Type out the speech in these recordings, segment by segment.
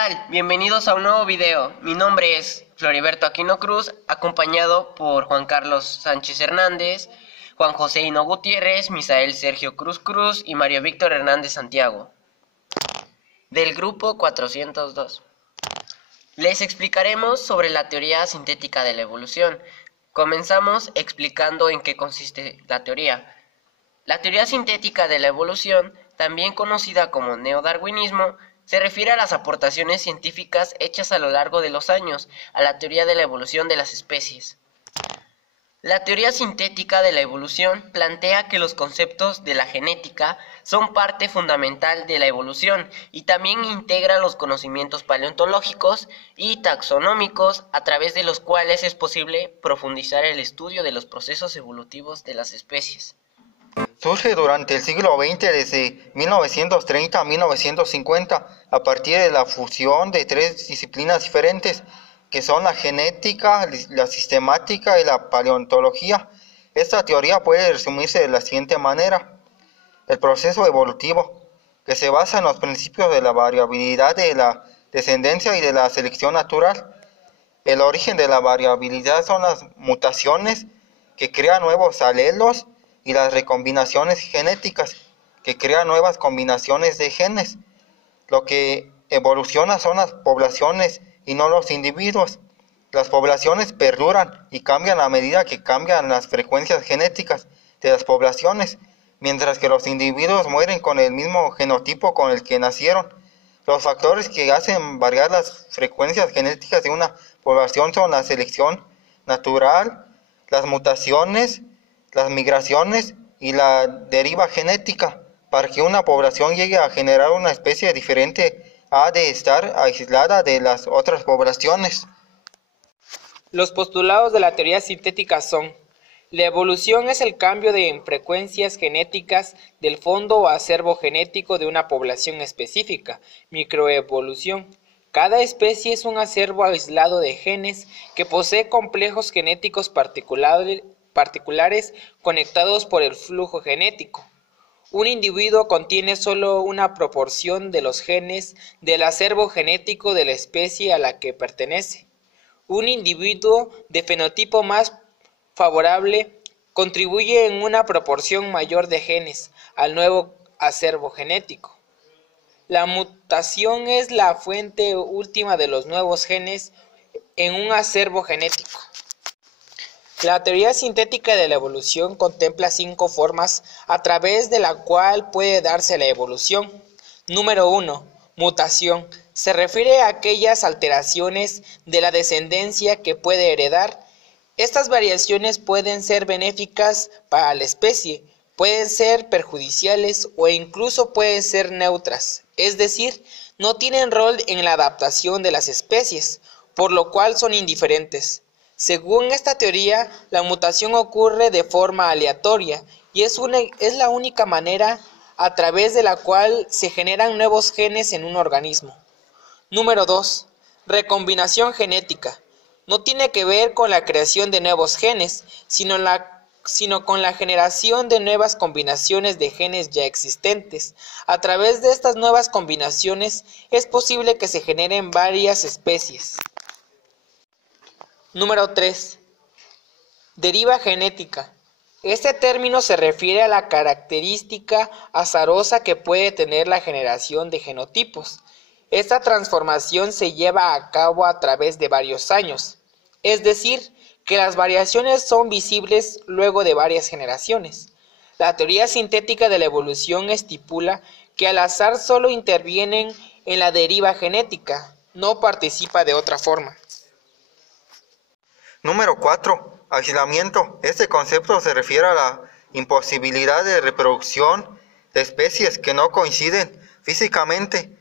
tal? Bienvenidos a un nuevo video. Mi nombre es Floriberto Aquino Cruz, acompañado por Juan Carlos Sánchez Hernández, Juan José Hino Gutiérrez, Misael Sergio Cruz Cruz y Mario Víctor Hernández Santiago, del grupo 402. Les explicaremos sobre la teoría sintética de la evolución. Comenzamos explicando en qué consiste la teoría. La teoría sintética de la evolución, también conocida como neodarwinismo, se refiere a las aportaciones científicas hechas a lo largo de los años a la teoría de la evolución de las especies. La teoría sintética de la evolución plantea que los conceptos de la genética son parte fundamental de la evolución y también integra los conocimientos paleontológicos y taxonómicos a través de los cuales es posible profundizar el estudio de los procesos evolutivos de las especies. Surge durante el siglo XX, desde 1930 a 1950, a partir de la fusión de tres disciplinas diferentes, que son la genética, la sistemática y la paleontología. Esta teoría puede resumirse de la siguiente manera. El proceso evolutivo, que se basa en los principios de la variabilidad de la descendencia y de la selección natural. El origen de la variabilidad son las mutaciones, que crean nuevos alelos, y las recombinaciones genéticas, que crean nuevas combinaciones de genes. Lo que evoluciona son las poblaciones y no los individuos. Las poblaciones perduran y cambian a medida que cambian las frecuencias genéticas de las poblaciones, mientras que los individuos mueren con el mismo genotipo con el que nacieron. Los factores que hacen variar las frecuencias genéticas de una población son la selección natural, las mutaciones, las migraciones y la deriva genética. Para que una población llegue a generar una especie diferente, ha de estar aislada de las otras poblaciones. Los postulados de la teoría sintética son: la evolución es el cambio de frecuencias genéticas del fondo o acervo genético de una población específica. Microevolución: cada especie es un acervo aislado de genes que posee complejos genéticos particulares conectados por el flujo genético. Un individuo contiene solo una proporción de los genes del acervo genético de la especie a la que pertenece. Un individuo de fenotipo más favorable contribuye en una proporción mayor de genes al nuevo acervo genético. La mutación es la fuente última de los nuevos genes en un acervo genético. La teoría sintética de la evolución contempla 5 formas a través de la cual puede darse la evolución. Número 1. Mutación. Se refiere a aquellas alteraciones de la descendencia que puede heredar. Estas variaciones pueden ser benéficas para la especie, pueden ser perjudiciales o incluso pueden ser neutras, es decir, no tienen rol en la adaptación de las especies, por lo cual son indiferentes. Según esta teoría, la mutación ocurre de forma aleatoria y es la única manera a través de la cual se generan nuevos genes en un organismo. Número 2. Recombinación genética. No tiene que ver con la creación de nuevos genes, sino con la generación de nuevas combinaciones de genes ya existentes. A través de estas nuevas combinaciones es posible que se generen varias especies. Número 3. Deriva genética. Este término se refiere a la característica azarosa que puede tener la generación de genotipos. Esta transformación se lleva a cabo a través de varios años, es decir, que las variaciones son visibles luego de varias generaciones. La teoría sintética de la evolución estipula que al azar solo intervienen en la deriva genética, no participa de otra forma. Número 4. Aislamiento. Este concepto se refiere a la imposibilidad de reproducción de especies que no coinciden físicamente.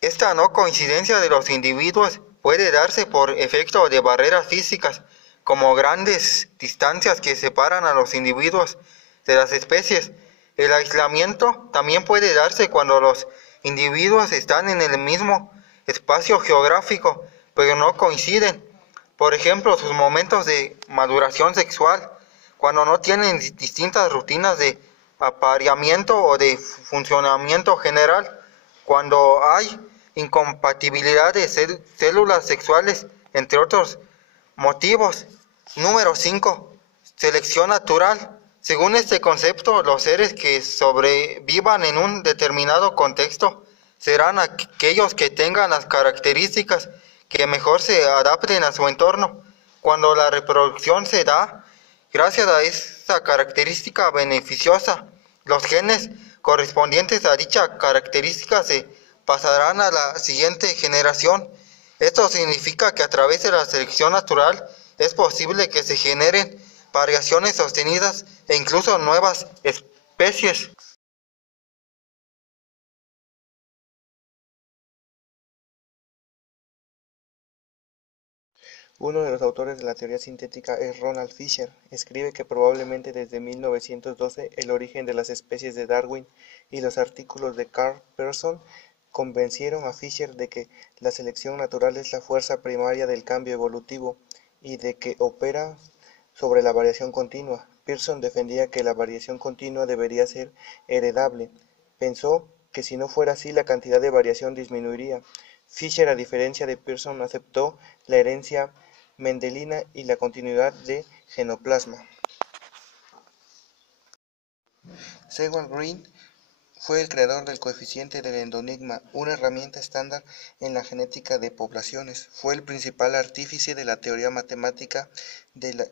Esta no coincidencia de los individuos puede darse por efecto de barreras físicas, como grandes distancias que separan a los individuos de las especies. El aislamiento también puede darse cuando los individuos están en el mismo espacio geográfico, pero no coinciden. Por ejemplo, sus momentos de maduración sexual, cuando no tienen distintas rutinas de apareamiento o de funcionamiento general. Cuando hay incompatibilidad de células sexuales, entre otros motivos. Número 5. Selección natural. Según este concepto, los seres que sobrevivan en un determinado contexto serán aquellos que tengan las características que mejor se adapten a su entorno. Cuando la reproducción se da, gracias a esa característica beneficiosa, los genes correspondientes a dicha característica se pasarán a la siguiente generación. Esto significa que a través de la selección natural es posible que se generen variaciones sostenidas e incluso nuevas especies. Uno de los autores de la teoría sintética es Ronald Fisher. Escribe que probablemente desde 1912 el origen de las especies de Darwin y los artículos de Carl Pearson convencieron a Fisher de que la selección natural es la fuerza primaria del cambio evolutivo y de que opera sobre la variación continua. Pearson defendía que la variación continua debería ser heredable. Pensó que si no fuera así la cantidad de variación disminuiría. Fisher, a diferencia de Pearson, aceptó la herencia mendelina y la continuidad de genoplasma. Sewall Green fue el creador del coeficiente del endoenigma, una herramienta estándar en la genética de poblaciones. Fue el principal artífice de la teoría matemática de la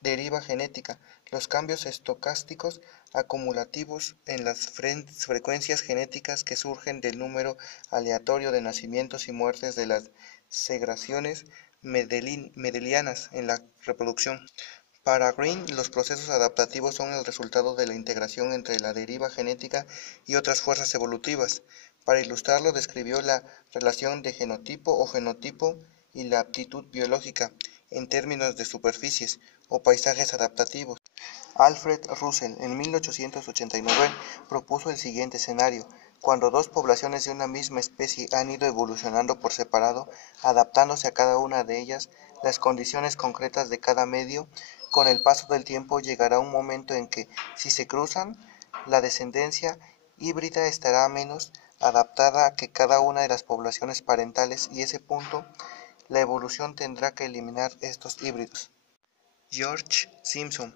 deriva genética, los cambios estocásticos acumulativos en las frecuencias genéticas que surgen del número aleatorio de nacimientos y muertes de las segregaciones mendelianas en la reproducción. Para Green, los procesos adaptativos son el resultado de la integración entre la deriva genética y otras fuerzas evolutivas. Para ilustrarlo, describió la relación de genotipo o fenotipo y la aptitud biológica en términos de superficies o paisajes adaptativos. Alfred Russell, en 1889, propuso el siguiente escenario: cuando dos poblaciones de una misma especie han ido evolucionando por separado, adaptándose a cada una de ellas, las condiciones concretas de cada medio, con el paso del tiempo llegará un momento en que, si se cruzan, la descendencia híbrida estará menos adaptada que cada una de las poblaciones parentales, y ese punto, la evolución tendrá que eliminar estos híbridos. George Simpson.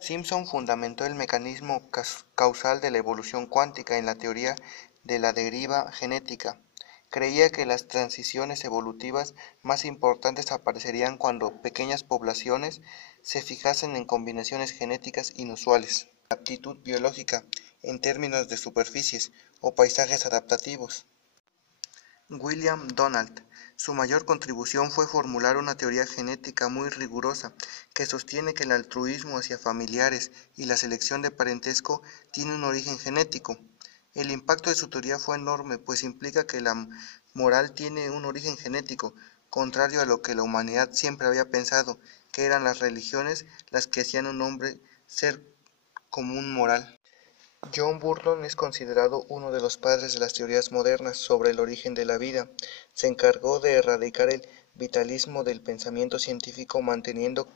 Simpson fundamentó el mecanismo causal de la evolución cuántica en la teoría de la deriva genética. Creía que las transiciones evolutivas más importantes aparecerían cuando pequeñas poblaciones se fijasen en combinaciones genéticas inusuales. Aptitud biológica, en términos de superficies o paisajes adaptativos. William Donald. Su mayor contribución fue formular una teoría genética muy rigurosa, que sostiene que el altruismo hacia familiares y la selección de parentesco tiene un origen genético. El impacto de su teoría fue enorme, pues implica que la moral tiene un origen genético, contrario a lo que la humanidad siempre había pensado, que eran las religiones las que hacían a un hombre ser común moral. John Burdon es considerado uno de los padres de las teorías modernas sobre el origen de la vida. Se encargó de erradicar el vitalismo del pensamiento científico, manteniendo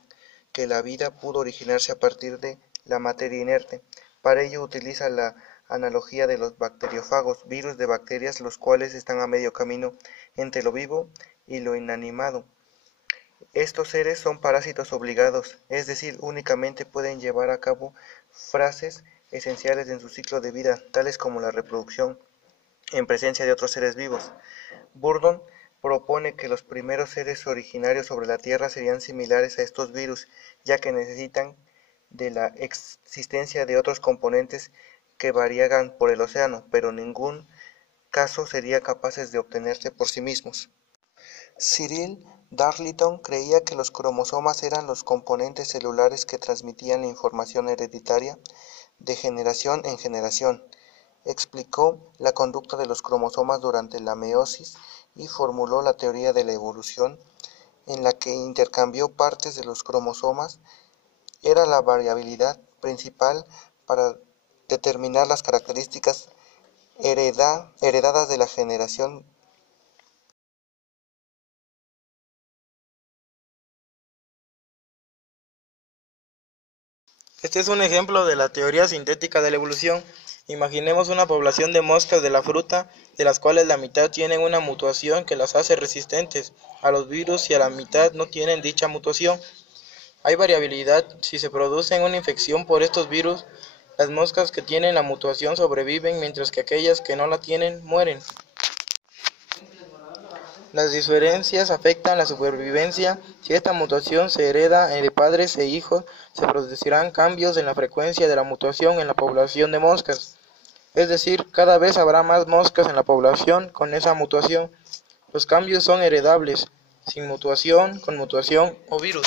que la vida pudo originarse a partir de la materia inerte. Para ello utiliza la analogía de los bacteriófagos, virus de bacterias, los cuales están a medio camino entre lo vivo y lo inanimado. Estos seres son parásitos obligados, es decir, únicamente pueden llevar a cabo fases esenciales en su ciclo de vida, tales como la reproducción, en presencia de otros seres vivos. Burdon propone que los primeros seres originarios sobre la Tierra serían similares a estos virus, ya que necesitan de la existencia de otros componentes que vagan por el océano, pero en ningún caso serían capaces de obtenerse por sí mismos. Cyril Darlington creía que los cromosomas eran los componentes celulares que transmitían la información hereditaria de generación en generación. Explicó la conducta de los cromosomas durante la meiosis y formuló la teoría de la evolución, en la que intercambió partes de los cromosomas. Era la variabilidad principal para determinar las características heredadas de la generación. Este es un ejemplo de la teoría sintética de la evolución, Imaginemos una población de moscas de la fruta, de las cuales la mitad tienen una mutación que las hace resistentes a los virus y a la mitad no tienen dicha mutación. Hay variabilidad si se produce una infección por estos virus. Las moscas que tienen la mutación sobreviven, mientras que aquellas que no la tienen mueren. Las diferencias afectan la supervivencia. Si esta mutación se hereda de padres e hijos, se producirán cambios en la frecuencia de la mutación en la población de moscas. Es decir, cada vez habrá más moscas en la población con esa mutación. Los cambios son heredables, sin mutación, con mutación o virus.